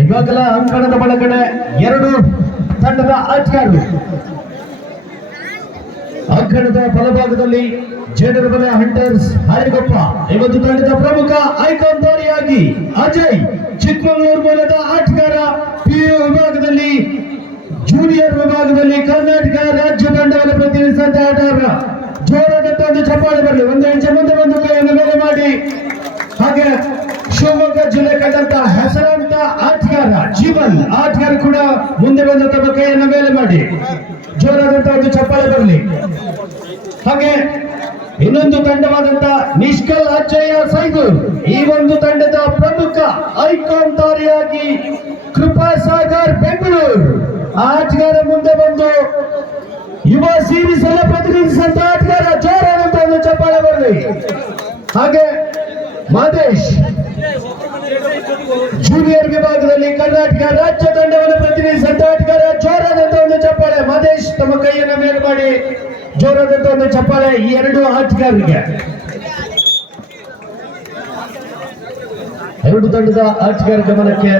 ಇವಾಗಲ ಅಂಕಣದ ಒಳಗಡೆ ಎರಡು ತಂಡದ ಆಟಗಾರರು ಅಂಕಣದ ಬಲಭಾಗದಲ್ಲಿ ಜೇಡರಬಲೆ ಹಂಟರ್ಸ್ ಹಾರಿಗೊಪ್ಪ ಇವತ್ತು ತಂಡದ ಪ್ರಮುಖ ಐಕಾನ್ ದಾರಿಯಾಗಿ ಅಜಯ್, ಚಿಕ್ಕಮಗಳೂರು ಮೂಲದ ಆಟಗಾರ ಪಿಯು ವಿಭಾಗದಲ್ಲಿ, ಜೂನಿಯರ್ ವಿಭಾಗದಲ್ಲಿ ಕರ್ನಾಟಕ ರಾಜ್ಯ ತಂಡವನ್ನು ಪ್ರತಿನಿಧಿಸಿದಂತಹ ಆಟಗಾರ ಜೋರಾದಂತ ಒಂದು ಚಪ್ಪಾಳೆ ಬರಲಿ. ಒಂದು ಮುಂದೆ ಒಂದು ಕೈಯನ್ನು ಮೇಲೆ ಮಾಡಿ. ಹಾಗೆ ಶಿವಮೊಗ್ಗ ಜಿಲ್ಲೆ ಕಂಡಂತ ಹೆಸರಾಂತ ಆಟಗಾರ ಜೀವನ್ ಆಟಗಾರ ಕೂಡ ಮುಂದೆ ಬಂದ ತಮ್ಮ ಕೈಯನ್ನು ಮೇಲೆ ಮಾಡಿ. ಜೋರಾದಂತ ಒಂದು ಚಪ್ಪಾಳೆ ಬರಲಿ. ಹಾಗೆ ಇನ್ನೊಂದು ತಂಡವಾದಂತ ನಿಷ್ಕಲ್ ಅಜ್ಜಯ್ಯ ಸೈದು ಈ ಒಂದು ತಂಡದ ಪ್ರಮುಖ ಐಕಾನ್ ತಾರಿಯಾಗಿ ಕೃಪಾ ಸಾಗರ್, ಬೆಂಗಳೂರು. ಆಟಗಾರ ಮುಂದೆ ಬಂದು ಯುವ ಸೀರೀಸ್ ಎಲ್ಲ ಪ್ರತಿನಿಧಿಸಿದಂತ ಆಟಗಾರ ಜೋರಾದಂತ ಒಂದು ಚಪ್ಪಾಳೆ ಬರಲಿ. ಹಾಗೆ ಮಾದೇಶ್. ಜೂನಿಯರ್ ವಿಭಾಗದಲ್ಲಿ ಕರ್ನಾಟಕ ರಾಜ್ಯ ತಂಡವನ್ನು ಪ್ರತಿನಿಧಿಸಿದಂತ ಆಟಗಾರ ಜೋರಾದಂತ ಒಂದು ಚಪ್ಪಾಳೆ. ಮಹೇಶ್ ತಮ್ಮ ಕೈಯನ್ನು ಮೇಲೆ ಮಾಡಿ ಜೋರಾದಂತ ಒಂದು ಚಪ್ಪಾಳೆ ಈ ಎರಡು ಆಟಗಾರರಿಗೆ. ಎರಡು ತಂಡದ ಆಟಗಾರ ಗಮನಕ್ಕೆ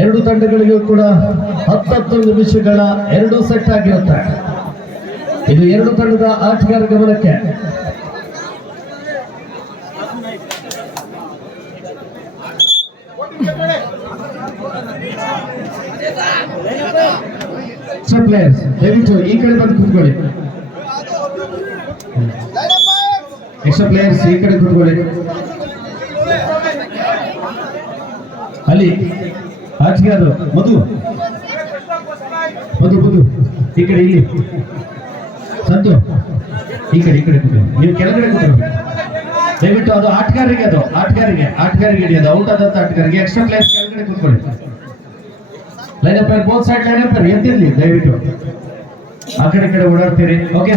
ಎರಡು ತಂಡಗಳಿಗೂ ಕೂಡ ಹತ್ತತ್ತು ನಿಮಿಷಗಳ ಎರಡು ಸೆಟ್ ಆಗಿರುತ್ತೆ. ಇದು ಎರಡು ತಂಡದ ಆಟಗಾರ ಗಮನಕ್ಕೆ ಸೊ ಪ್ಲೇಯರ್ಸ್ ದಯವಿಟ್ಟು ಈ ಕಡೆ ಬಂದು ಕೂತ್ಕೊಳ್ಳಿ. ಎಕ್ಸ್ಟ್ರಾ ಪ್ಲೇಯರ್ಸ್ ಈ ಕಡೆ ಕೂತ್ಕೊಳ್ಳಿ. ಅಲ್ಲಿ ಆಟಗಾರರು ಮಧು. ಮಧು ಮಧು. ಈ ಕಡೆ ಇಲ್ಲಿ. ಸಂತು. ಈ ಕಡೆ ಈ ಕಡೆ ಕೂತ್ಕೊಳ್ಳಿ. ನೀವು ಕೆಳಗಡೆ ಕೂತ್ಕೊಳ್ಳಿ. ದಯವಿಟ್ಟು ಅದು ಆಟಗಾರರಿಗೆ ಅದು. ಆಟಗಾರರಿಗೆ ಆಟಗಾರರಿಗೆ ಹಿಡಿಯೋದು. ಔಟ್ ಆದಂತ ಆಟಗಾರರಿಗೆ ಎಕ್ಸ್ಟ್ರಾ ಪ್ಲೇಯರ್ಸ್ ಕೆಳಗಡೆ ಕೂತ್ಕೊಳ್ಳಿ. ಲೈನಪ್ ಬೋತ್ ಸೈಡ್ ಲೈನಪ್ ಎದ್ದಿರ್ಲಿ ದಯವಿಟ್ಟು ಆ ಕಡೆ ಈ ಕಡೆ ಓಡಾಡ್ತೀರಿ ಓಕೆ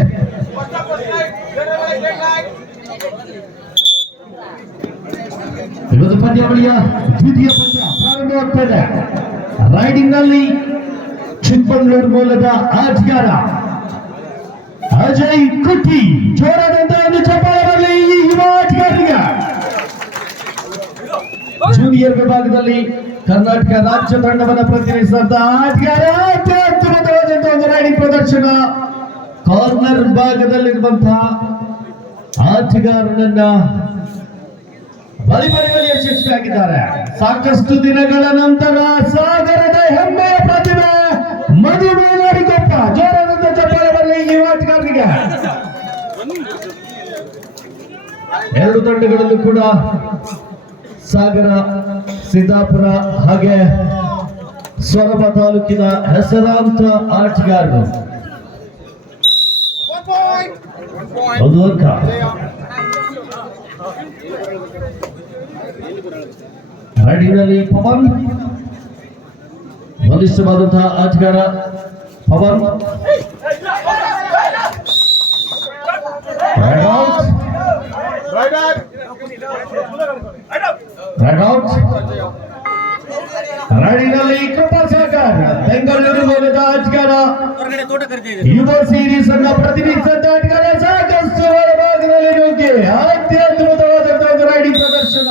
ಇವತ್ತು ಪಂದ್ಯಾವಳಿಯ ದ್ವಿತೀಯ ಪಂದ್ಯ ಪ್ರಾರಂಭವಾಗ್ತಾ ಇದೆ ರೈಡಿಂಗ್ನಲ್ಲಿ ಚಿಕ್ಕಮಗಳೂರು ಮೂಲದ ಆಟಗಾರ ಅಜಯ್ ಕುಟ್ಟಿ ಜೋರಾದಂತ ಒಂದು ಚಪ್ಪಾಳೆ ಬರಲಿ ಈ ಯುವ ಆಟಗಾರರಿಗೆ ಜೂನಿಯರ್ ವಿಭಾಗದಲ್ಲಿ ಕರ್ನಾಟಕ ರಾಜ್ಯ ತಂಡವನ್ನು ಪ್ರತಿನಿಧಿಸಿದಂತ ಆಟಗಾರ ಅತ್ಯದ್ಭುತವಾದಂತಹ ಒಂದು ರೈಡಿಂಗ್ ಪ್ರದರ್ಶನ. ಕಾರ್ನರ್ ಭಾಗದಲ್ಲಿರುವಂತಹ ಆಟಗಾರನನ್ನ ಬಲಿ ಬಲಿಯಲ್ಲಿ ಯಶಸ್ವಿಯಾಗಿದ್ದಾರೆ. ಸಾಕಷ್ಟು ದಿನಗಳ ನಂತರ ಸಾಗರದ ಹೆಮ್ಮೆಯ ಪ್ರತಿಭೆ ಮಧುಮೇಲಾರಿಗೊಪ್ಪ ಜೋರಾದಂತ ಚಪ್ಪಾಳೆ ಈ ಆಟಗಾರರಿಗೆ ಎರಡು ತಂಡಗಳಲ್ಲೂ ಕೂಡ ಸಾಗರ, ಸಿದ್ದಾಪುರ ಹಾಗೆ ಸೊರಬ ತಾಲೂಕಿನ ಹೆಸರಾಂತ ಆಟಗಾರರು. ಒಂದು ಅಂಕ ರೈಡಿನಲ್ಲಿ ಪವನ್. ಬಲಿಷ್ಠವಾದಂತಹ ಆಟಗಾರ Pavan. Raid out raid out ರೈಡಿನಲ್ಲಿ Krupa Sagar Bengaluru ಮೂಲದ ಆಟಗಾರ ಹೊರಗಡೆ ತೋಟ ಕರಿತಿದ್ದೀರಿ ಯುವ ಸೀರೀಸ್ ಅನ್ನ ಪ್ರತಿನಿಧಿಸಿದ ಆಟಗಾರ ಸಾಕಷ್ಟು ಭಾಗದಲ್ಲಿ ನುಗ್ಗಿ ಅತ್ಯದ್ಭುತವಾದಂತಹ ಒಂದು ರೈಡಿಂಗ್ ಪ್ರದರ್ಶನ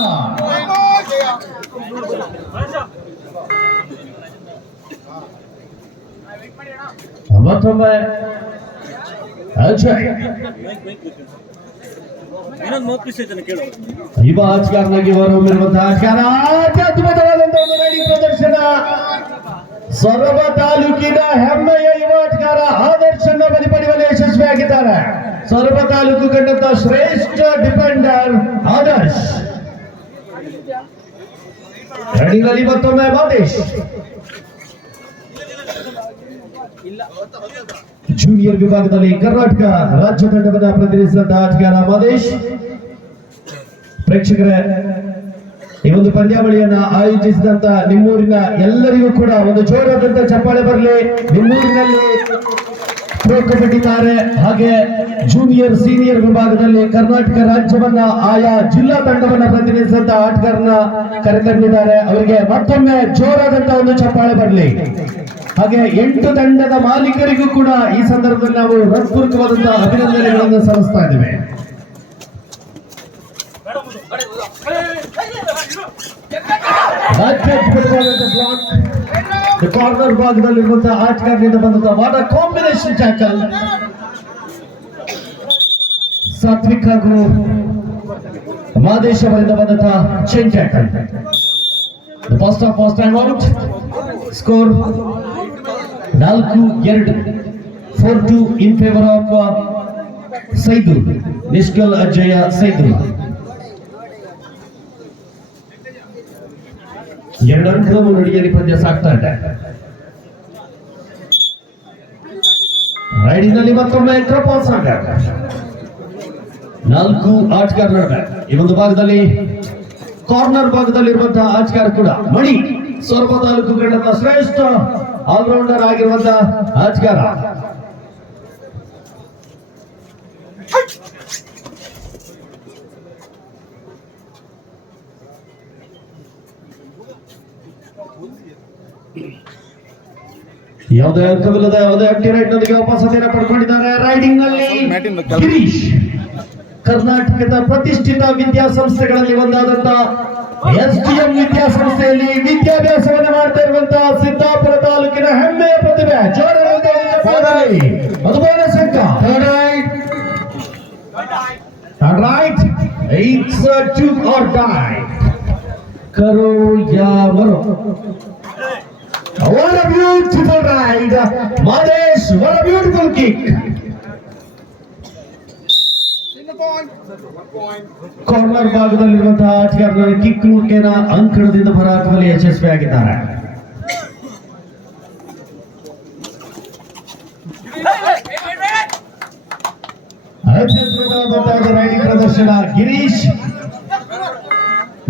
ಮತ್ತೊಮ್ಮೆ ಅಜಯ್ ಇನ್ನೊಂದು ಮೂವತ್ತು ಪೀಸ್ ಐತಾನೆ ಕೇಳು ಯುವ ಆಟಗಾರನಾಗಿ ಹೊರಹೊಮ್ಮಿರುವಂತಹ ಆಟಗಾರ ಅತ್ಯದ್ಭುತವಾದಂತಹ ಒಂದು ರೈಡಿಂಗ್ ಪ್ರದರ್ಶನ. ಸೊರಬ ತಾಲೂಕಿನ ಹೆಮ್ಮೆಯ ಯುವ ಆಟಗಾರ ಆದರ್ಶನ ಬಲಿ ಪಡೆಯುವಲ್ಲಿ ಯಶಸ್ವಿಯಾಗಿದ್ದಾರೆ. ಸೊರಬ ತಾಲೂಕು ಕಂಡಂತಹ ಶ್ರೇಷ್ಠ ಡಿಫೆಂಡರ್ ಆದರ್ಶ್. ರೈಡಿಂಗ್ನಲ್ಲಿ ಮತ್ತೊಮ್ಮೆ ಮಾದೇಶ್ ಜೂನಿಯರ್ ವಿಭಾಗದಲ್ಲಿ ಕರ್ನಾಟಕ ರಾಜ್ಯ ತಂಡವನ್ನು ಪ್ರತಿನಿಧಿಸಿದಂತಹ ಆಟಗಾರ ಮಾದೇಶ್ ಪ್ರೇಕ್ಷಕರೇ, ಈ ಒಂದು ಪಂದ್ಯಾವಳಿಯನ್ನ ಆಯೋಜಿಸಿದಂತ ನಿಮ್ಮೂರಿನ ಎಲ್ಲರಿಗೂ ಕೂಡ ಒಂದು ಜೋರಾದಂತ ಚಪ್ಪಾಳೆ ಬರಲಿ. ನಿಮ್ಮೂರಿನಲ್ಲಿ ಕಬಡ್ಡಿ ಹಾಗೆ ಜೂನಿಯರ್ ಸೀನಿಯರ್ ವಿಭಾಗದಲ್ಲಿ ಕರ್ನಾಟಕ ರಾಜ್ಯವನ್ನ ಆಯಾ ಜಿಲ್ಲಾ ತಂಡವನ್ನ ಪ್ರತಿನಿಧಿಸಿದಂತ ಆಟಗಾರನ ಕರೆತಂದಿದ್ದಾರೆ ಅವರಿಗೆ ಮತ್ತೊಮ್ಮೆ ಜೋರಾದಂತ ಒಂದು ಚಪ್ಪಾಳೆ ಬರಲಿ ಹಾಗೆ ಎಂಟು ತಂಡದ ಮಾಲೀಕರಿಗೂ ಕೂಡ ಈ ಸಂದರ್ಭದಲ್ಲಿ ನಾವು ಹೃತ್ಪೂರ್ವಕವಾದಂತಹ ಅಭಿನಂದನೆಗಳನ್ನು ಸಲ್ಲಿಸ್ತಾ ಇದ್ದೇವೆ ಅತ್ಯದ್ಭುತವಾದಂತಹ ಬ್ಲಾಕ್ ಕಾರ್ನರ್ ಭಾಗದಲ್ಲಿರುವಂತಹ ಆಟಗಾರನಿಂದ ಬಂದಂತಹ ವಾಟ ಕಾಂಬಿನೇಷನ್ ಟ್ಯಾಕಲ್ ಸಾತ್ವಿಕ್ ಹಾಗೂ ಮಾದೇಶ್ ಅವರಿಂದ ಬಂದಂತಹ change tackle first half first time out score ನಾಲ್ಕು ಎರಡು four two in favour of Saidu Nishkal Ajjayya Saidu ಎರಡು ಅಂಕದ ಮುನ್ನಡೆಯಲ್ಲಿ ಪಂದ್ಯ ಸಾಕ್ತಾ ಇದೆ. ರೈಡಿಂಗ್ನಲ್ಲಿ ಮತ್ತೊಮ್ಮೆ ಕೃಪಾಲ್ ಸಾಗರ್. ನಾಲ್ಕು ಆಟಗಾರ ನಡುವೆ. ಈ ಒಂದು ಭಾಗದಲ್ಲಿ ಕಾರ್ನರ್ ಭಾಗದಲ್ಲಿರುವಂತಹ ಆಟಗಾರ ಕೂಡ ಮಣಿ ಸೊರಬ ತಾಲೂಕು ಕಂಡಂತ ಶ್ರೇಷ್ಠ ಆಲ್ರೌಂಡರ್ ಆಗಿರುವಂತಹ ಆಟಗಾರ. ಯಾವುದೇ ಅಂಕವಿಲ್ಲದ ಯಾವುದೇ ಅಟ್ಟಿ ರೈಟ್ ನೊಂದಿಗೆ ಉಪಸ್ಥಿತಿಯನ್ನು ಪಡ್ಕೊಂಡಿದ್ದಾರೆ ರೈಡಿಂಗ್ನಲ್ಲಿ ಗಿರೀಶ್ ಕರ್ನಾಟಕದ ಪ್ರತಿಷ್ಠಿತ ವಿದ್ಯಾಸಂಸ್ಥೆಗಳಲ್ಲಿ ಒಂದಾದಂತಹ ಎಸ್ ಡಿ ಎಂ ವಿದ್ಯಾಸಂಸ್ಥೆಯಲ್ಲಿ ವಿದ್ಯಾಭ್ಯಾಸವನ್ನು ಮಾಡ್ತಾ ಇರುವಂತಹ ಸಿದ್ದಾಪುರ ತಾಲೂಕಿನ ಹೆಮ್ಮೆಯ ಪ್ರತಿಭೆ ಮಧುಬಾಲ ಸಂಘ right it's do or die ಕರೋ ಯಾವರು What a beautiful ride! Madesh, what a beautiful kick! Corner ಭಾಗದಲ್ಲಿರುವಂತಹ ಆಟಗಾರರು ಕಿಕ್ ಮುಖೇನ ಅಂಕಣದಿಂದ ಹೊರಹಾಕುವಲ್ಲಿ ಯಶಸ್ವಿಯಾಗಿದ್ದಾರೆ ಅತ್ಯದ್ಭುತವಾದಂತಹ ರೈಡಿಂಗ್ ಪ್ರದರ್ಶನ ಗಿರೀಶ್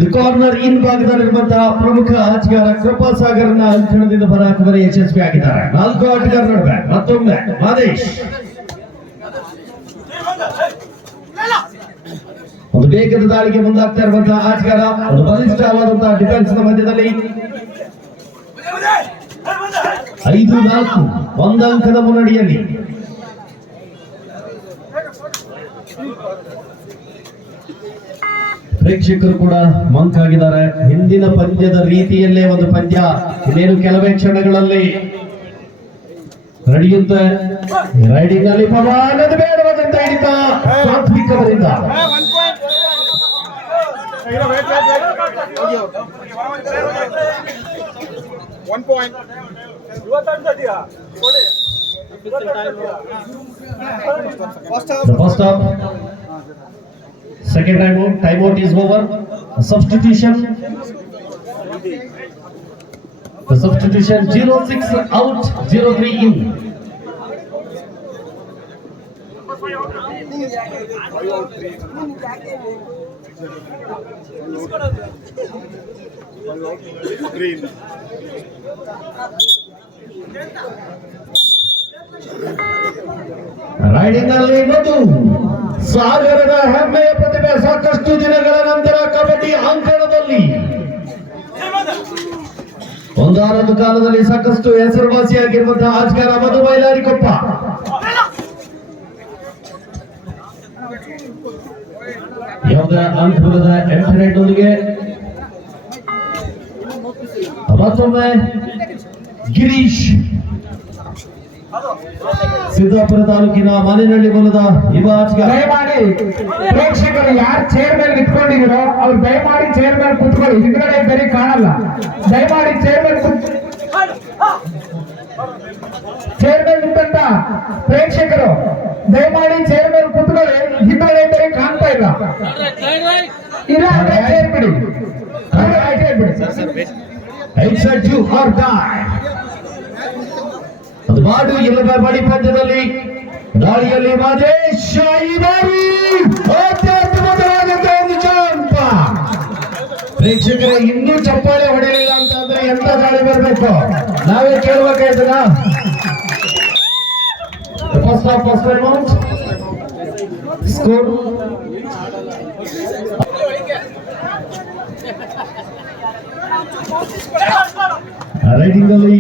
ದಿ ಕಾರ್ನರ್ ಇನ್ ಭಾಗದಲ್ಲಿರುವಂತಹ ಪ್ರಮುಖ ಆಟಗಾರ ಕೃಪಾ ಸಾಗರ್ನ ಅಂಕಣದಿಂದ ಯಶಸ್ವಿ ಆಗಿದ್ದಾರೆ. ನಾಲ್ಕು ಆಟಗಾರ ನಡುವೆ ಮತ್ತೊಮ್ಮೆ ಮಾದೇಶ್ ಒಂದು ಬೇಗದ ದಾಳಿಗೆ ಮುಂದಾಗ್ತಾ ಇರುವಂತಹ ಆಟಗಾರ, ಒಂದು ಬಲಿಷ್ಠವಾದಂತಹ ಡಿಫೆನ್ಸ್ ಮಧ್ಯದಲ್ಲಿ ಐದು ನಾಲ್ಕು ಒಂದಂಕದ ಮುನ್ನಡೆಯಲ್ಲಿ ಪ್ರೇಕ್ಷಕರು ಕೂಡ ಮಂಕಾಗಿದ್ದಾರೆ ಹಿಂದಿನ ಪಂದ್ಯದ ರೀತಿಯಲ್ಲೇ ಒಂದು ಪಂದ್ಯ ಇನ್ನೇನು ಕೆಲವೇ ಕ್ಷಣಗಳಲ್ಲಿ ನಡೆಯುತ್ತೆ ರೈಡಿಂಗ್ ಅಲ್ಲಿ ಪವಾನದ ಬೇಡವಾದಂತ ಹಿಡಿತ ಸಾತ್ವಿಕ್ ಅವರಿಂದ One point. The first off. Second time out, time out is over. Substitution. The substitution 06 out, 03 in. Green. Riding the lead, Madhu. ಸಾಗರದ ಹೆಮ್ಮೆಯ ಪ್ರತಿಭೆ ಸಾಕಷ್ಟು ದಿನಗಳ ನಂತರ ಕಬಡ್ಡಿ ಅಂಕಣದಲ್ಲಿ ಒಂದಾನೊಂದು ಕಾಲದಲ್ಲಿ ಸಾಕಷ್ಟು ಹೆಸರುವಾಸಿಯಾಗಿರುವಂತಹ ಆಜ್ಕಾರ ಮಧು ಬೈಲಾರಿಕೊಪ್ಪ. ಯಾವುದೇ ಅನುಕೂಲದ ಎಂಟರೇಟ್ ಒಂದಿಗೆ ಮತ್ತೊಮ್ಮೆ ಗಿರೀಶ್. ಸಿದ್ದಾಪುರ ತಾಲೂಕಿನ ಮನೆಯಲ್ಲಿ ಮೂಲದ ಯುವ ಆಟಗಾರ ದಯಮಾಡಿ ಪ್ರೇಕ್ಷಕರು ಯಾರು ಚೇರ್ ಮೇಲೆ ನಿಂತ್ಕೊಂಡಿದ್ದೀರೋ ಅವ್ರು ದಯಮಾಡಿ ಚೇರ್ ಮೇಲೆ ಕುತ್ಕೊಳ್ಳಿ. ಹಿಂದ್ಗಡೆ ಬರೀ ಕಾಣಲ್ಲ. ದಯಮಾಡಿ ಚೇರ್ ಮೇಲೆ ಕುತ್ ಚೇರ್ ಮೇಲೆ ನಿಂತಂತ ಪ್ರೇಕ್ಷಕರು ದಯಮಾಡಿ ಚೇರ್ ಮೇಲೆ ಕುತ್ಕೊಳ್ಳಿ. ಹಿಂದ್ಗಡೆ ಬರೀ ಕಾಣ್ತಾ ಇಲ್ಲ. ಇಲ್ಲ ಅಂದ್ರೆ ಚೇರ್ ಬಿಡಿ ಚೇರ್ ಬಿಡಿ It's a ಮಾಡು ಇಲ್ಲದ ಬಳಿ ಪಂದ್ಯದಲ್ಲಿ? ದಾಳಿಯಲ್ಲಿ ಮಾದೇಶ್ ಬಾರಿ ಅತ್ಯದ್ಭುತವಾದಂತಹ ಒಂದು ಜಂಪ. ಪ್ರೇಕ್ಷಕರೇ, ಇನ್ನೂ ಚಪ್ಪಾಳೆ ಹೊಡೆಯಲಿಲ್ಲ ಅಂತ ಅಂದ್ರೆ ಎಂತ ದಾಳಿ ಬರಬೇಕು? ನಾವೇ ಕೇಳ್ಬೇಕಾಯ್ತದ first half first amount score raiding ಅಲ್ಲಿ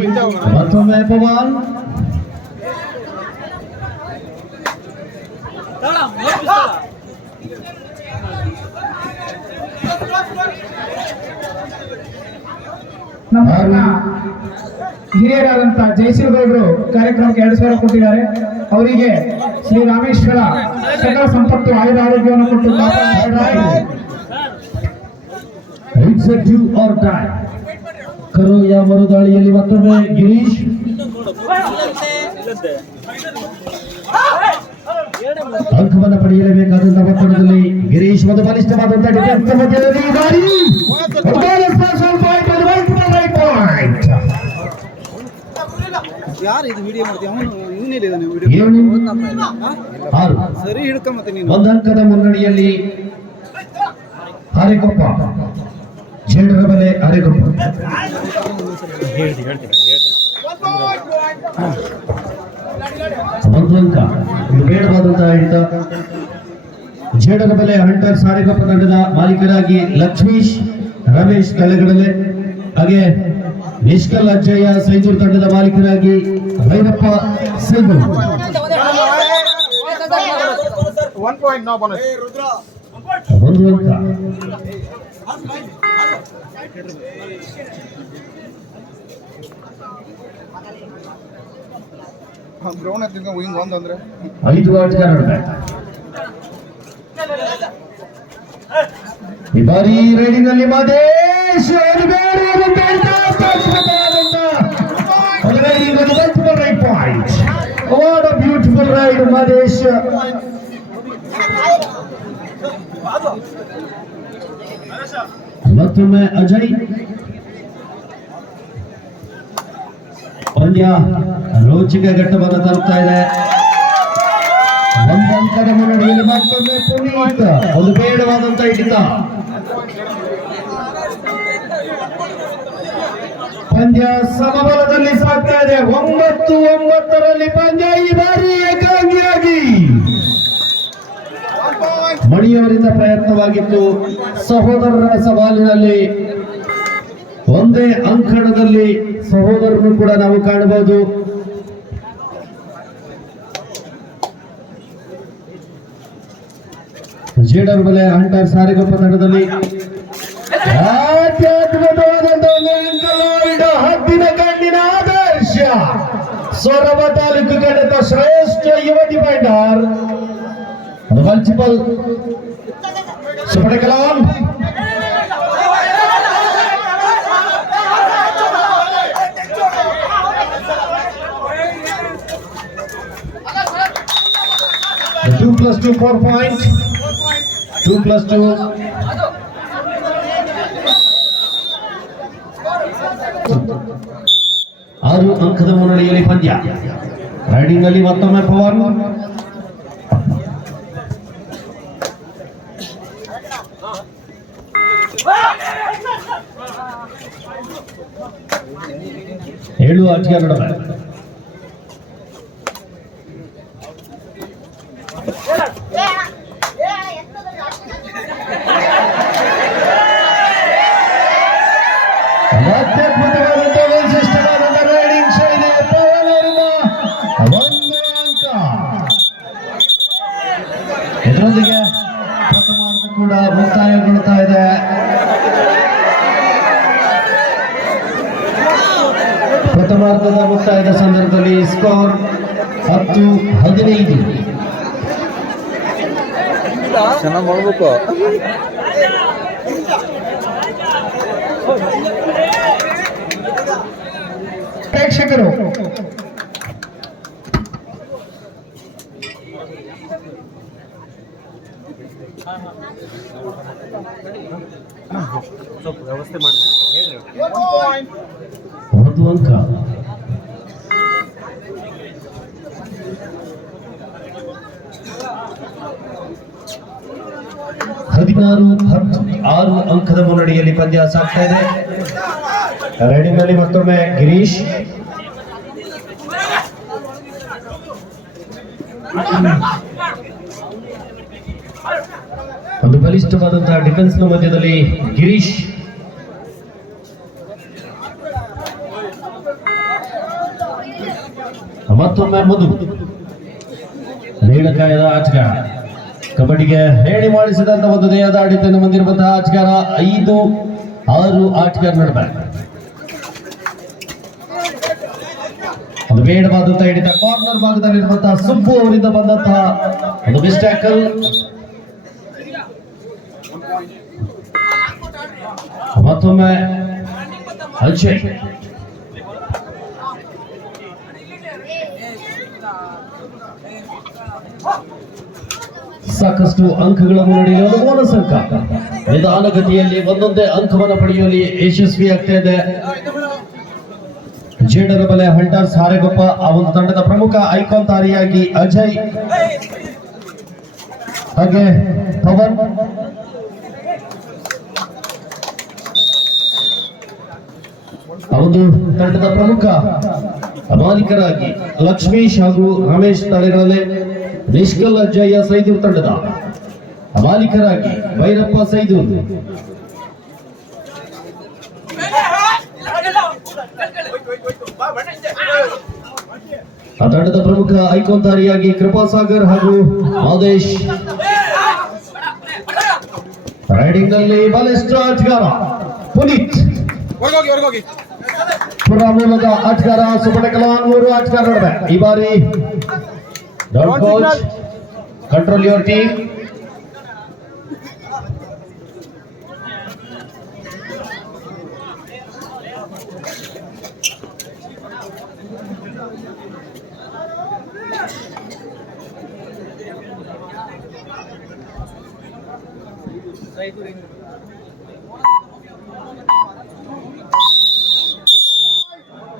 ಮತ್ತೊಮ್ಮೆ ಪವನ್. ನಮ್ಮ ಹಿರಿಯರಾದಂತ ಜಯಸಿಂಹಗೌಡರು ಕಾರ್ಯಕ್ರಮಕ್ಕೆ ಎರಡು ಸಾವಿರ ಕೊಟ್ಟಿದ್ದಾರೆ. ಅವರಿಗೆ ಶ್ರೀ ರಾಮೇಶ್ವರ ಸಕಲ ಸಂಪತ್ತು ಆಯುಧ ಆರೋಗ್ಯವನ್ನು ಕೊಟ್ಟು ಕಾಪಾಡಲಿ. ಎಕ್ಸೆಕ್ಟಿವ್ ಆರ್ ಟೈಮ್ ಕರೋಯ ಮರುದಾಳಿಯಲ್ಲಿ ಮತ್ತೊಮ್ಮೆ ಗಿರೀಶ್? ಅಂಕವನ್ನು ಪಡೆಯಲೇಬೇಕಾದಂತಹ ಒತ್ತಡದಲ್ಲಿ ಗಿರೀಶ್ ಮತ್ತು ಬಲಿಷ್ಠವಾದಂತಹ ಡಿಫೆನ್ಸ್ ಮಧ್ಯದಲ್ಲಿ. ಯಾರು ಇದು ವಿಡಿಯೋ ಮಾಡ್ತೀವಿ ಅವನು ವಿಡಿಯೋ ಆರು. ಸರಿ ಹಿಡ್ಕೊಂಬತ್ತೆ ನೀನು. ಒಂದು ಅಂಕದ ಮುನ್ನಡೆಯಲ್ಲಿ ಹರಿಗೊಪ್ಪ ಜೇಡರ ಬಲೆ ಹರಿಗೊಪ್ಪ ಒಂದು ಒಂದು ಬೇಡವಾದಂತಹ ಹಿಡಿತ ಜೇಡರ ಬೆಲೆ ಹಂಟರ್ ಸಾರಿಗೊಪ್ಪ ತಂಡದ ಮಾಲೀಕರಾಗಿ ಲಕ್ಷ್ಮೀಶ್, ರಮೇಶ್ ತಲೆಗಡಲೆ ಹಾಗೆ ನಿಷ್ಕಲ್ ಅಜ್ಜಯ್ಯ ಸೈಜೂರು ತಂಡದ ಮಾಲೀಕರಾಗಿ ಭೈರಪ್ಪ bonus. ಒಂದು ಗ್ರೌಂಡ್ ಹತ್ತಿರ ಹಿಂಗ್ ಒಂದ್ ಅಂದ್ರೆ ಐದು ಆಟಗಾರರು ಈ ಬಾರಿ ರೈಡಿನಲ್ಲಿ ಮಾದೇಶ್ ಒಂದು ಬೇರೆ ಒಂದು ಬೇಡ ಅತ್ಯದ್ಭುತವಾದಂತ ಒಂದು ರೈಡಿಂಗ್ ಒಂದು multiple right point. What a beautiful ride, Madesh ಮತ್ತೊಮ್ಮೆ ಅಜಯ್. ಪಂದ್ಯ ರೋಚಕ ಘಟ್ಟವನ್ನು ತರುತ್ತಾ ಇದೆ. ಒಂದು ಅಂಕದ ಮುನ್ನಡೆಯಲ್ಲಿ ಮತ್ತೊಮ್ಮೆ ಪುನೀತ್. ಒಂದು ಬೇಡವಾದಂತ ಹಿಡಿತ. ಪಂದ್ಯ ಸಮಬಲದಲ್ಲಿ ಸಾಗ್ತಾ ಇದೆ. ಒಂಬತ್ತು ಒಂಬತ್ತರಲ್ಲಿ ಪಂದ್ಯ ಈ ಬಾರಿ. ಮಣಿಯವರಿಂದ ಪ್ರಯತ್ನವಾಗಿತ್ತು. ಸಹೋದರರ ಸವಾಲಿನಲ್ಲಿ ಒಂದೇ ಅಂಕಣದಲ್ಲಿ ಸಹೋದರನು ಕೂಡ ನಾವು ಕಾಣಬಹುದು. ಜೇಡರ್ ಬೆಲೆ ಅಂಟರ್ ಸಾರಿಗಪ್ಪ ತಂಡದಲ್ಲಿ ಹದ್ದಿನ ಕಣ್ಣಿನ ಆದರ್ಶ. ಸೊರಬ ತಾಲೂಕು ಕಡೆದ ಶ್ರೇಷ್ಠ ಯುವ ಡಿಫೆಂಡರ್ ಮಲ್ಟಿಪಲ್ ಸುಪಡೆ ಕಲಾಂ Two plus two, four point. Two plus two. ಆರು ಅಂಕದ ಮುನ್ನಡೆಯಲ್ಲಿ ಪಂದ್ಯ ರೈಡಿಂಗ್ನಲ್ಲಿ ಮತ್ತೊಮ್ಮೆ ಪವನ್ together. সেনা মরব ক Thank you. ಹದಿನಾರು ಹತ್ತು ಆರು ಅಂಕದ ಮುನ್ನಡೆಯಲ್ಲಿ ಪಂದ್ಯ ಸಾಗ್ತಾ ಇದೆ. ರೈಡಿಂಗ್ನಲ್ಲಿ ಮತ್ತೊಮ್ಮೆ ಗಿರೀಶ್. ಒಂದು ಬಲಿಷ್ಠವಾದಂತಹ ಡಿಫೆನ್ಸ್ನ ಮಧ್ಯದಲ್ಲಿ ಗಿರೀಶ್. ಮತ್ತೊಮ್ಮೆ ಮಧು. ಮೇಣಕಾಯದ ಆಟಗಾರ ಕಬಡ್ಡಿಗೆ ಹೇಳಿ ಮಾಡಿಸಿದಂತ ಒಂದು ದೇಹದ ಆಡಿತನ್ನು ಹೊಂದಿರುವಂತಹ ಆಟಗಾರ ಐದು ಆರು ಆಟಗಾರ ನಡುವೆ. ಅದು ಬೇಡವಾದಂತಹ ಹಿಡಿತ ಕಾರ್ನರ್ ಭಾಗದಲ್ಲಿ ಇರುವಂತಹ ಸುಬ್ಬು ಅವರಿಂದ ಬಂದಂತಹ ಒಂದು ಮಿಸ್ಟ್ಯಾಕಲ್ ಮತ್ತೊಮ್ಮೆ ಅಂಚೆ ಸಾಕಷ್ಟು ಅಂಕಗಳನ್ನು ನಡೆಯಲು ಬೋನಸ್ ಅಂಕ ನಿಧಾನಗತಿಯಲ್ಲಿ ಒಂದೊಂದೇ ಅಂಕವನ್ನು ಪಡೆಯುವಲ್ಲಿ ಯಶಸ್ವಿ ಆಗ್ತಾ ಇದೆ. ಜೇಡರ ಬಲೆ ಹಂಟರ್ಸ್ ಹಾರೆಗೊಪ್ಪ ಆ ಒಂದು ತಂಡದ ಪ್ರಮುಖ ಐಕಾನ್ ತಾರಿಯಾಗಿ ಅಜಯ್. ಹಾಗೆ ಪವನ್. ಅವರು ತಂಡದ ಪ್ರಮುಖ ಮಾಲೀಕರಾಗಿ ಲಕ್ಷ್ಮೀಶ್ ಹಾಗೂ ರಮೇಶ್ ತಡೆಗಳಲ್ಲಿ ನಿಷ್ಕಲ್ ಜಯ ಸೈದೂರ್ ತಂಡದ ಮಾಲೀಕರಾಗಿ ಭೈರಪ್ಪ ಸೈದೂರ್. ಆ ತಂಡದ ಪ್ರಮುಖ ಐಕಾನ್ ತಾರಿಯಾಗಿ ಕೃಪಾಸಾಗರ್ ಹಾಗೂ ಮಾದೇಶ್. ರೈಡಿಂಗ್ನಲ್ಲಿ ಬಲಿಷ್ಠ ಆಟಗಾರ ಪುನೀತ್. ಪುರ ಮೂಲದ ಆಟಗಾರ ಕಲಾನ್ ಮೂರು ಆಟಗಾರ ನಡುವೆ. ಈ ಬಾರಿ coach control your team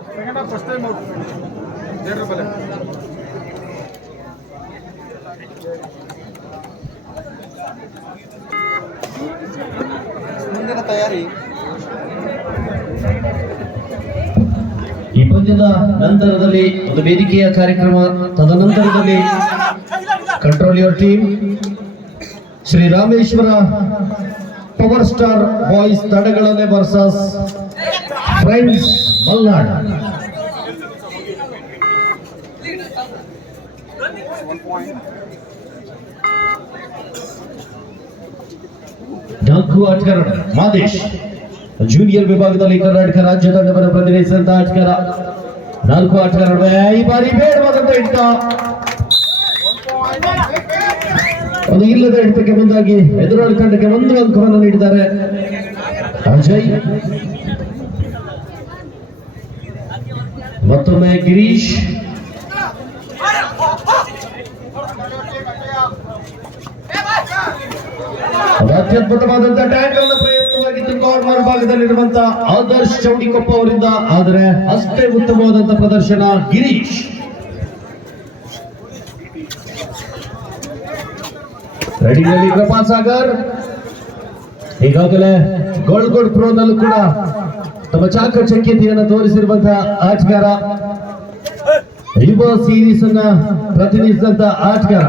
second half first time out ಜೇಡ್ರ ಬಲೆ ಮುಂದಿನ ತಯಾರಿ ಈ ಪಂದ್ಯದ ನಂತರದಲ್ಲಿ ಒಂದು ವೇದಿಕೆಯ ಕಾರ್ಯಕ್ರಮ ತದನಂತರದಲ್ಲಿ control your team Shri Rameshwara power star boys ತಡೆಗಳನ್ನೇ versus friends Malnad. ನಾಲ್ಕು ಆಟಗಾರ ಮಾದೇಶ್. ಜೂನಿಯರ್ ವಿಭಾಗದಲ್ಲಿ ಕರ್ನಾಟಕ ರಾಜ್ಯ ತಂಡವನ್ನು ಪ್ರತಿನಿಧಿಸಿದಂತಹ ಆಟಗಾರ ನಾಲ್ಕು ಆಟಗಾರ ನಡುವೆ ಈ ಬಾರಿ ಬೇಡವಾದಂತ ಹಿಡಿತ. ಒಂದು ಇಲ್ಲದ ಹಿಡಿತಕ್ಕೆ ಮುಂದಾಗಿ ಎದುರಾಳಿ ತಂಡಕ್ಕೆ ಒಂದು ಅಂಕವನ್ನು ನೀಡಿದ್ದಾರೆ. ಅಜಯ್. ಮತ್ತೊಮ್ಮೆ ಗಿರೀಶ್. ಅದು ಅತ್ಯದ್ಭುತವಾದಂತಹ ಪ್ರಯತ್ನವಾಗಿ ಪ್ರಯತ್ನವಾಗಿತ್ತು ಕಾರ್ನರ್ ಭಾಗದಲ್ಲಿರುವಂತಹ ಆದರ್ಶ್ ಚೌಡಿಕೊಪ್ಪ ಅವರಿಂದ, ಆದರೆ ಅಷ್ಟೇ ಉತ್ತಮವಾದಂತಹ ಪ್ರದರ್ಶನ ಗಿರೀಶ್. ರೆಡಿಯಲ್ಲಿ ಕೃಪಾ ಸಾಗರ್. ಈಗಾಗಲೇ ಗೋಲ್ಗೋಡ್ ಪ್ರೋನಲ್ಲೂ ಕೂಡ ತಮ್ಮ ಚಾಕಚಕ್ಯತೆಯನ್ನು ತೋರಿಸಿರುವಂತಹ ಆಟಗಾರ. ಯುವ ಸೀರೀಸ್ ಅನ್ನ ಪ್ರತಿನಿಧಿಸಿದಂತ ಆಟಗಾರ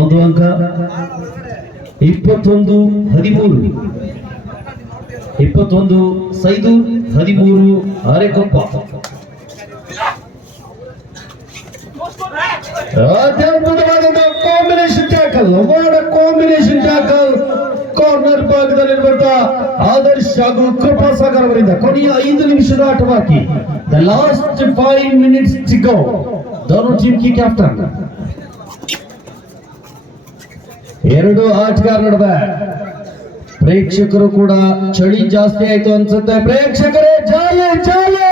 ಒಂದು ಅಂಕ ಇಪ್ಪತ್ತೊಂದು, ಹದಿಮೂರು. ಇಪ್ಪತ್ತೊಂದು, ಸೈದು, ಹದಿಮೂರು, ಅರೆಕೊಪ್ಪ. ಕಾಂಬಿನೇಷನ್ ಟ್ಯಾಕಲ್ ವಾಡ ಕಾಂಬಿನೇಷನ್ ಟ್ಯಾಕಲ್ ಕಾರ್ನರ್ ಭಾಗದಲ್ಲಿರುವಂತಹ ಆದರ್ಶ್ ಹಾಗೂ ಕೃಪಾಸಾಗರ್ ಅವರಿಂದ ಕೊನೆಯ ಐದು ನಿಮಿಷದ ಆಟವಾಕಿ the last five minutes go ದೋನೋ team ಕಿ ಕ್ಯಾಪ್ಟನ್ ಎರಡು ಆಟಗಾರ ನಡೆದ ಪ್ರೇಕ್ಷಕರು ಕೂಡ ಚಳಿ ಜಾಸ್ತಿ ಆಯ್ತು ಅನ್ಸುತ್ತೆ. ಪ್ರೇಕ್ಷಕರೇ, ಜಾಲೆ ಜಾಲೆ!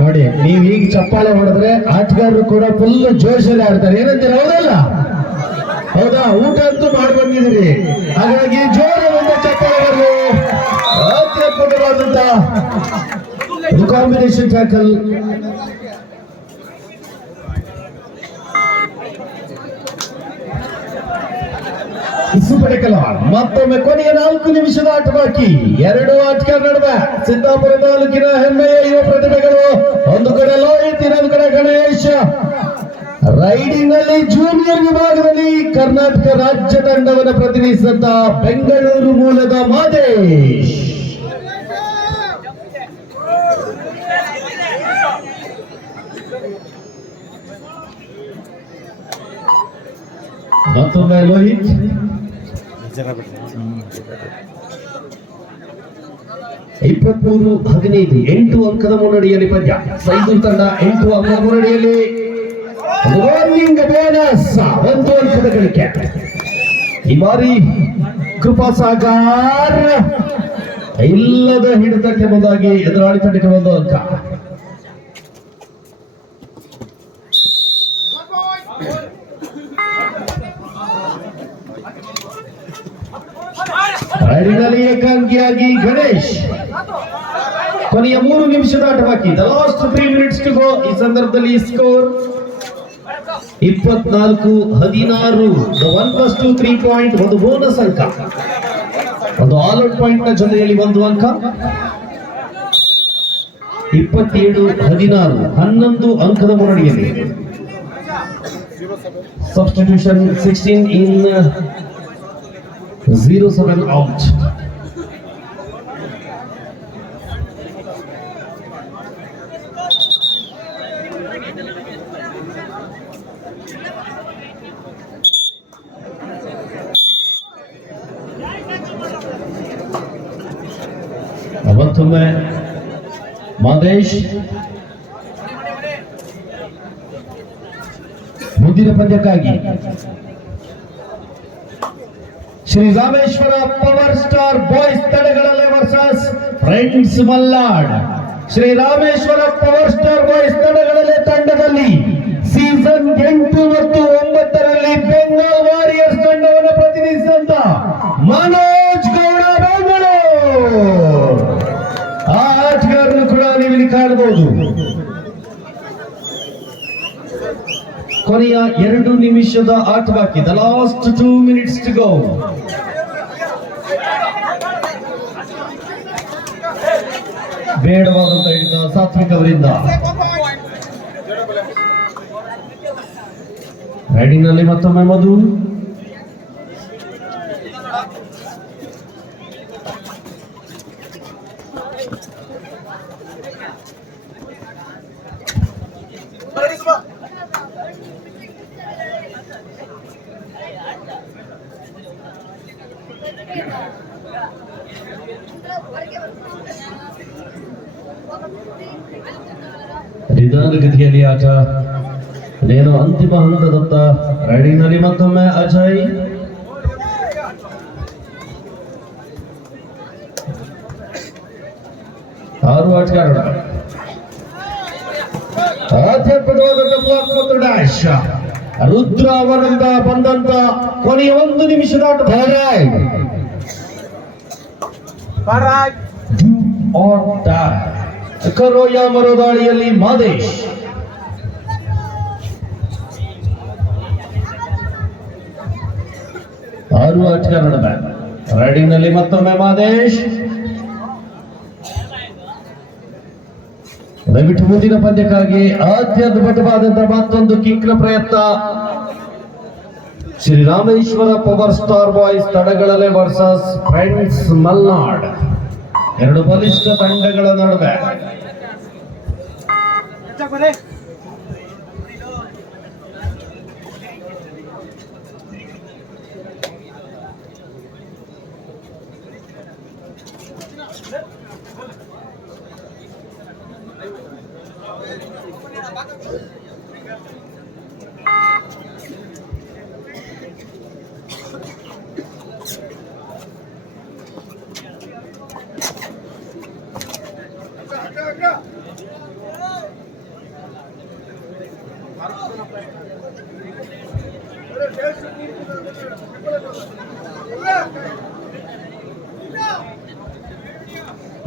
ನೋಡಿ, ನೀವು ಈಗ ಚಪ್ಪಾಳೆ ಹೊಡೆದ್ರೆ ಆಟಗಾರರು ಕೂಡ ಫುಲ್ ಜೋಶಲ್ಲಿ ಆಡ್ತಾರೆ. ಏನಂತೀರ, ಹೌದಲ್ಲ? ಹೌದಾ? ಊಟ ಅಂತೂ ಮಾಡಿ ಬಂದಿದ್ದೀರಿ. ಹಾಗಾಗಿ ಜೋರ ಒಂದು ಬರಲು ಅತ್ಯದ್ಭುತವಾದಂತ ಕಾಂಬಿನೇಷನ್ ಟ್ಯಾಕಲ್ ಮತ್ತೊಮ್ಮೆ ಕೊನೆಯ ನಾಲ್ಕು ನಿಮಿಷದ ಆಟ ಬಾಕಿ. ಎರಡು ಆಟಗಾರ ನಡುವೆ ಸಿದ್ದಾಪುರ ತಾಲೂಕಿನ ಹೆಮ್ಮೆಯ ಯುವ ಪ್ರತಿಭೆಗಳು. ಒಂದು ಕಡೆ ಲೋಹಿತ್, ಇನ್ನೊಂದು ಕಡೆ ಗಣೇಶ್. ರೈಡಿಂಗ್ನಲ್ಲಿ ಜೂನಿಯರ್ ವಿಭಾಗದಲ್ಲಿ ಕರ್ನಾಟಕ ರಾಜ್ಯ ತಂಡವನ್ನು ಪ್ರತಿನಿಧಿಸಿದಂತ ಬೆಂಗಳೂರು ಮೂಲದ ಮಾದೇಶ್. ಮತ್ತೊಮ್ಮೆ ಲೋಹಿತ್. ಇಪ್ಪತ್ಮೂರು ಹದಿನೈದು ಎಂಟು ಅಂಕದ ಮುನ್ನಡಿಯಲ್ಲಿ ಪಂದ್ಯ. ಸೈದು ತಂಡ ಎಂಟು ಅಂಕದ ಮುನ್ನಡೆಯಲ್ಲಿ ವಾರ್ನಿಂಗ್ ಬೋನಸ್ ಒಂದು ಗಳಿಕೆ ಈ ಬಾರಿ ಕೃಪಾ ಸಾಗರ್ ಇಲ್ಲದ ಹಿಡಿತಕ್ಕೆ ಬಂದಾಗಿ ಎದುರಾಳಿ ತಂಡಕ್ಕೆ ಬಂದು ಅಂಕ. ಏಕಾಂಗಿಯಾಗಿ ಗಣೇಶ್. ಕೊನೆಯ ಮೂರು ನಿಮಿಷದ ಆಟ ಬಾಕಿ. ದ ತ್ರೀ ಮಿನಿಟ್ಸ್ ಗೋ ಈ ಸಂದರ್ಭದಲ್ಲಿ ಸ್ಕೋರ್ ಇಪ್ಪತ್ನಾಲ್ಕು ಹದಿನಾರು one plus two three point ಒಂದು ಬೋನಸ್ ಅಂಕ. ಒಂದು ಆಲ್ ಔಟ್ ಪಾಯಿಂಟ್ನ ಜೊತೆಯಲ್ಲಿ ಒಂದು ಅಂಕ. ಇಪ್ಪತ್ತೇಳು ಹದಿನಾರು ಹನ್ನೊಂದು ಅಂಕದ ಮುನ್ನಡೆಯಲ್ಲಿ. Substitution sixteen in zero seven out ಮತ್ತೊಮ್ಮೆ ಮುಂದಿನ ಪಂದ್ಯಕ್ಕಾಗಿ Shri Rameshwara power star boys ತಡೆಗಳಲ್ಲಿ versus friends Malnad Shri Rameshwara power star boys ತಡೆಗಳಲ್ಲಿ ತಂಡದಲ್ಲಿ ಸೀಸನ್ ಎಂಟು ಮತ್ತು ಒಂಬತ್ತರಲ್ಲಿ ಬೆಂಗಾಲ್ ವಾರಿಯರ್ಸ್ ತಂಡವನ್ನು ಪ್ರತಿನಿಧಿಸಿದಂತ ಮನೋಜ್ ಗೌಡ ಬೆಂಗಳೂರು ಆ ಆಟಗಾರರು ಕೂಡ ನೀವು ಇಲ್ಲಿ ಕಾಣಬಹುದು ಕೊನೆಯ ಎರಡು ನಿಮಿಷದ ಆಟ ಬಾಕಿ. The last two minutes to go ಬೇಡವಾದಂತ ಹೇಳಿದ ಸಾತ್ವಿಕ್ ಅವರಿಂದ. ರೈಡಿಂಗ್ನಲ್ಲಿ ಮತ್ತೊಮ್ಮೆ ಮಧು. ನಿಧಾನಗತಿಯಲ್ಲಿ ಆಟ ನೇನು ಅಂತಿಮ ಹಂತದತ್ತ ರೈಡಿಂಗ್ನಲ್ಲಿ ಮತ್ತೊಮ್ಮೆ ಅಜಯ್. ಆರು ಆಟಗಾರರು. ಅತ್ಯದ್ಭುತವಾದಂತ ಬ್ಲಾಕ್ ಮತ್ತು ಡ್ಯಾಶ್ ರುದ್ರ ಅವರಿಂದ ಬಂದಂತ ಕೊನೆಯ ಒಂದು ನಿಮಿಷದ ಆಟ ರೈಡ್ or die. ಕರೋಯ ಮರೋ ದಾಳಿಯಲ್ಲಿ ಮಾದೇಶ್ ಆರು ಆಟಗಾರ ನಡುವೆ ರೈಡಿಂಗ್ನಲ್ಲಿ ಮತ್ತೊಮ್ಮೆ ಮಾದೇಶ್ ದಯವಿಟ್ಟು ಮುಂದಿನ ಪಂದ್ಯಕ್ಕಾಗಿ ಅತ್ಯದ್ಭುತವಾದಂತಹ ಮತ್ತೊಂದು ಕಿಕ್ನ ಪ್ರಯತ್ನ ಶ್ರೀರಾಮೇಶ್ವರ ಪವರ್ ಸ್ಟಾರ್ ಬಾಯ್ಸ್ ತಡಗಳಲೆ ವರ್ಸಸ್ ಫ್ರೆಂಡ್ಸ್ ಮಲ್ನಾಡ್. ಎರಡು ಬಲಿಷ್ಠ ತಂಡಗಳ ನಡುವೆ.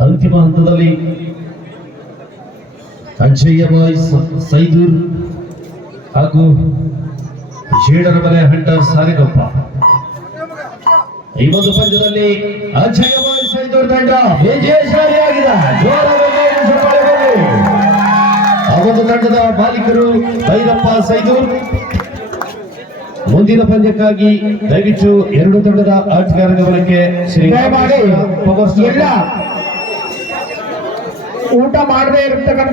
ಅಂತಿಮ ಹಂತದಲ್ಲಿ ಅಜ್ಜಯ್ಯ ಬಾಯ್ ಸೈದೂರ್ ಹಾಗೂ ಜೇಡರ ಮನೆ ಹಂಟ ಸಾರಿಗಪ್ಪ ಈ ಒಂದು ಪಂದ್ಯದಲ್ಲಿ ಅಜಯವಾದ ಸೈದೂರ್ ತಂಡ ವಿಜಯಶಾಲಿಯಾಗಿದೆ ಬರಲಿ. ಒಂದು ತಂಡದ ಮಾಲೀಕರು ಭೈರಪ್ಪ ಸೈದೂರ್ ಮುಂದಿನ ಪಂದ್ಯಕ್ಕಾಗಿ ದಯವಿಟ್ಟು ಎರಡು ತಂಡದ ಆಟಗಾರರ ಗಮನಕ್ಕೆ ಶ್ರೀ ಊಟ ಮಾಡದೇ ಇರತಕ್ಕಂಥ